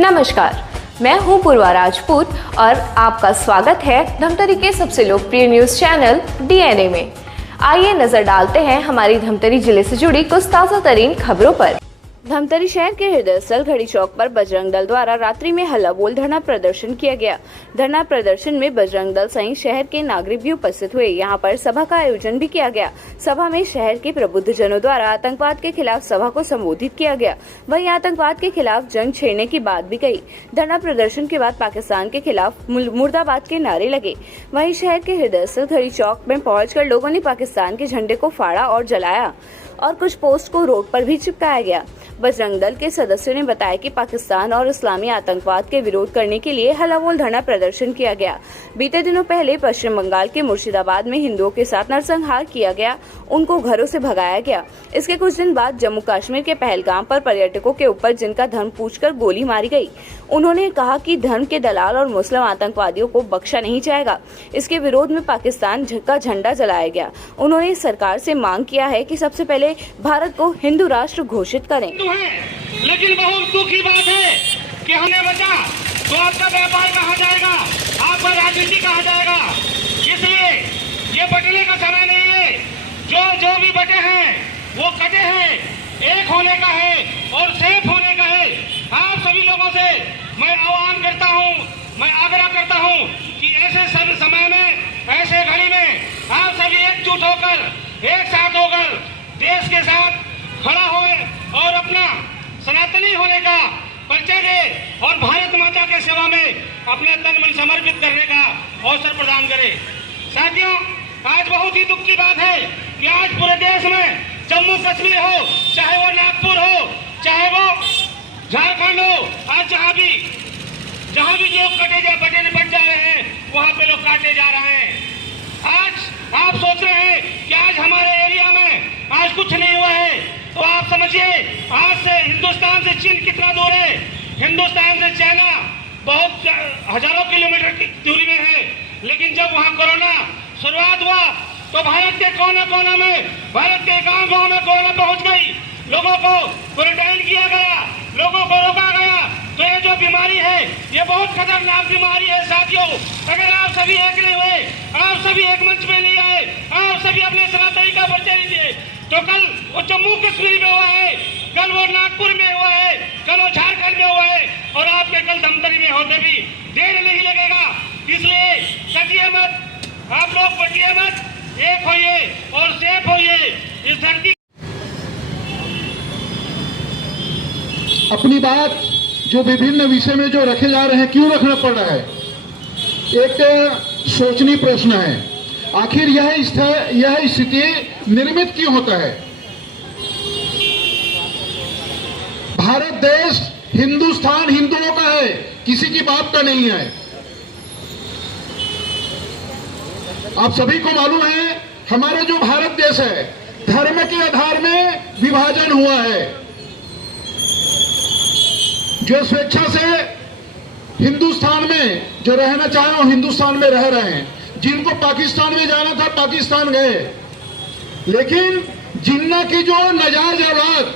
नमस्कार, मैं हूं पूर्वा राजपूत और आपका स्वागत है धमतरी के सबसे लोकप्रिय न्यूज चैनल डीएनए में। आइए नजर डालते हैं हमारी धमतरी जिले से जुड़ी कुछ ताजा तरीन खबरों पर। धमतरी शहर के हृदय स्थल घड़ी चौक पर बजरंग दल द्वारा रात्रि में हल्ला बोल धरना प्रदर्शन किया गया। धरना प्रदर्शन में बजरंग दल सहित शहर के नागरिक भी उपस्थित हुए। यहां पर सभा का आयोजन भी किया गया। सभा में शहर के प्रबुद्ध जनों द्वारा आतंकवाद के खिलाफ सभा को संबोधित किया गया। वहीं आतंकवाद के खिलाफ जंग छेड़ने की बात भी कही। धरना प्रदर्शन के बाद पाकिस्तान के खिलाफ मुर्दाबाद के नारे लगे। वहीं शहर के हृदय स्थल घड़ी चौक में पहुंचकर लोगों ने पाकिस्तान के झंडे को फाड़ा और जलाया और कुछ पोस्ट को रोड पर भी चिपकाया गया। बजरंग दल के सदस्यों ने बताया कि पाकिस्तान और इस्लामी आतंकवाद के विरोध करने के लिए हल्ला बोल धरना प्रदर्शन किया गया। बीते दिनों पहले पश्चिम बंगाल के मुर्शिदाबाद में हिंदुओं के साथ नरसंहार किया गया, उनको घरों से भगाया गया। इसके कुछ दिन बाद जम्मू कश्मीर के पहलगाम पर पर्यटकों के ऊपर जिनका धर्म पूछकर गोली मारी गई। उन्होंने कहा कि धर्म के दलाल और मुस्लिम आतंकवादियों को बख्शा नहीं जाएगा। इसके विरोध में पाकिस्तान का झंडा जलाया गया। उन्होंने सरकार से मांग किया है कि सबसे पहले भारत को हिंदू राष्ट्र घोषित करें। लेकिन बहुत दुख की बात है कि हमने बचा तो आपका व्यापार कहा जाएगा, आपका राजनीति कहा जाएगा। इसलिए ये बटने का समय नहीं है। जो भी बटे हैं वो कटे हैं, एक होने का है और सेफ होने का है। आप सभी लोगों से मैं आह्वान करता हूँ, मैं आग्रह करता हूँ कि ऐसे समय में, ऐसे घड़ी में आप सभी एकजुट होकर, एक साथ होकर देश के साथ खड़ा होए और अपना सनातनी होने का परिचय दे और भारत माता के सेवा में अपना तन मन समर्पित करने का अवसर प्रदान करे। साथियों, आज बहुत ही दुख की बात है कि आज पूरे देश में जम्मू कश्मीर हो, चाहे वो नागपुर हो, चाहे वो झारखंड हो, आज जहाँ भी लोग बट जा रहे हैं, वहाँ पे लोग काटे जा रहे हैं। आज आप सोच रहे हैं कि आज हमारे एरिया में आज कुछ नहीं हुआ है, तो आप समझिए आज से हिंदुस्तान से चीन कितना दूर है। हिंदुस्तान से चाइना बहुत हजारों किलोमीटर की दूरी में है। लेकिन जब वहाँ कोरोना शुरुआत हुआ तो भारत के कोने कोने में, भारत के गांव में कोरोना पहुंच गई। लोगों को क्वारंटाइन किया गया, लोगों को रोका गया। तो ये जो बीमारी है ये बहुत खतरनाक बीमारी है। साथियों, अगर आप सभी एक नहीं हुए, आप सभी एक मंच में नहीं आए, आप सभी अपने सनातनी का परिचय नहीं दिए, तो कल वो जम्मू कश्मीर में हुआ है, कल वो नागपुर में हुआ है, कल वो झारखंड में हुआ है और आपके कल धमतरी में होते भी देर नहीं लगेगा। इसलिए कटिए मत, आप लोग बटिए मत, एक होइए और सेफ होइए। इस धरती अपनी बात जो विभिन्न विषय में जो रखे जा रहे हैं, क्यों रखना पड़ रहा है, एक सोचनीय प्रश्न है। आखिर यह स्थिति निर्मित क्यों होता है? भारत देश, हिंदुस्तान हिंदुओं का है, किसी की बात का नहीं है। आप सभी को मालूम है हमारा जो भारत देश है, धर्म के आधार में विभाजन हुआ है। जो स्वेच्छा से हिंदुस्तान में जो रहना चाहे वो हिंदुस्तान में रह रहे हैं। जिनको पाकिस्तान में जाना था पाकिस्तान गए, लेकिन जिन्ना की जो नाजायज औलाद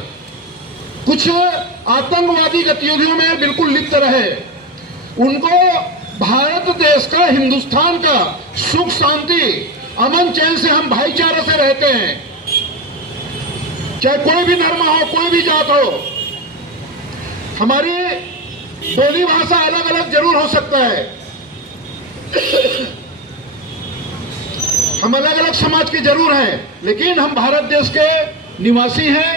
कुछ आतंकवादी गतिविधियों में बिल्कुल लिप्त रहे, उनको भारत देश का, हिंदुस्तान का सुख शांति अमन चैन से हम भाईचारे से रहते हैं। चाहे कोई भी धर्म हो, कोई भी जात हो, हमारी बोली भाषा अलग अलग जरूर हो सकता है, हम अलग अलग समाज के जरूर हैं, लेकिन हम भारत देश के निवासी हैं।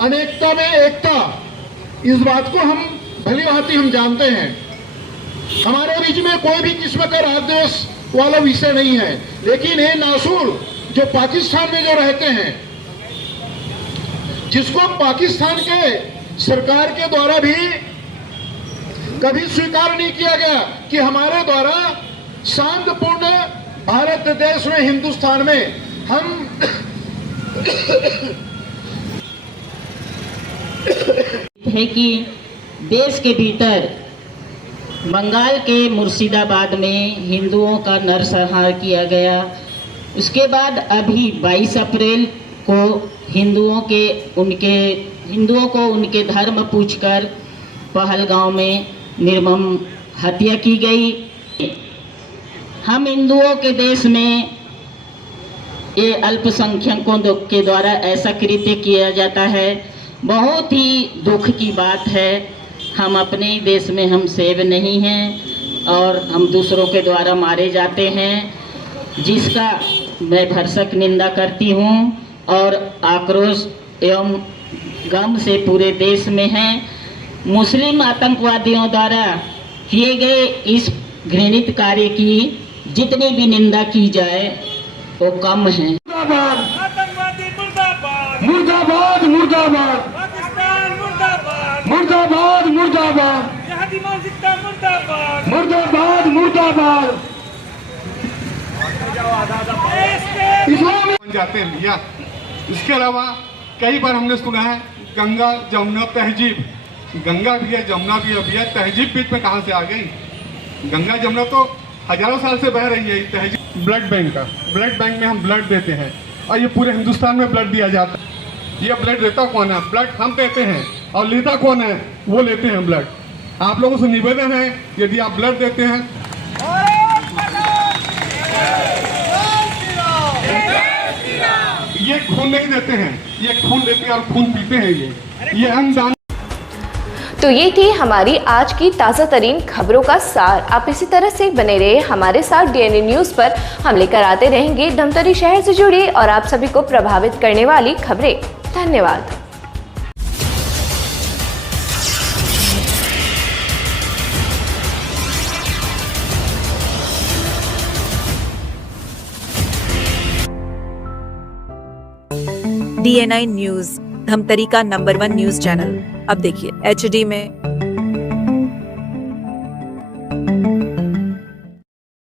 अनेकता में एकता, इस बात को हम भली भांति हम जानते हैं। हमारे बीच में कोई भी किस्म का राग द्वेष वाला विषय नहीं है। लेकिन ये नासूर जो पाकिस्तान में जो रहते हैं, जिसको पाकिस्तान के सरकार के द्वारा भी कभी स्वीकार नहीं किया गया कि हमारे द्वारा शांतिपूर्ण भारत देश में, हिंदुस्तान में हम है कि देश के भीतर बंगाल के मुर्शिदाबाद में हिंदुओं का नरसंहार किया गया। उसके बाद अभी 22 अप्रैल को हिंदुओं को उनके धर्म पूछकर पहलगांव में निर्मम हत्या की गई। हम हिंदुओं के देश में ये अल्पसंख्यकों के द्वारा ऐसा कृत्य किया जाता है, बहुत ही दुख की बात है। हम अपने ही देश में हम सेव नहीं हैं और हम दूसरों के द्वारा मारे जाते हैं, जिसका मैं भरसक निंदा करती हूँ और आक्रोश एवं गम से पूरे देश में है। मुस्लिम आतंकवादियों द्वारा किए गए इस घृणित कार्य की जितनी भी निंदा की जाए वो कम है। आतंकवादी मुर्दाबाद, मुर्दाबाद मुर्दाबाद पाकिस्तान मुर्दाबाद, मुर्दाबाद मुर्दाबाद जिहादी मानसिकता मुर्दाबाद, मुर्दाबाद मुर्दाबाद। देश के इस्लाम बन जाते हैं भैया। इसके अलावा कई बार हमने सुना है गंगा जमुना तहजीब, गंगा भी है जमुना भी है भैया, तहजीब बीच में कहाँ से आ गई? गंगा जमुना तो हजारों साल से बह रही है। तहजीब ब्लड बैंक का, ब्लड बैंक में हम ब्लड देते हैं और ये पूरे हिंदुस्तान में ब्लड दिया जाता है। ये ब्लड देता कौन है? ब्लड हम देते हैं और लेता कौन है? वो लेते हैं ब्लड। आप लोगों से निवेदन है, यदि आप ब्लड देते हैं ये खून नहीं देते हैं, ये खून लेते हैं और खून पीते हैं। ये अंगदान। तो ये थी हमारी आज की ताज़ा तरीन खबरों का सार। आप इसी तरह से बने रहे हमारे साथ डीएनए न्यूज़ पर। हम लेकर आते रहेंगे धमतरी शहर से जुड़ी और आप सभी को प्रभावित करने वाली खबरें। धन्यवाद। DNI न्यूज, धमतरी का नंबर 1 न्यूज चैनल। अब देखिए HD में,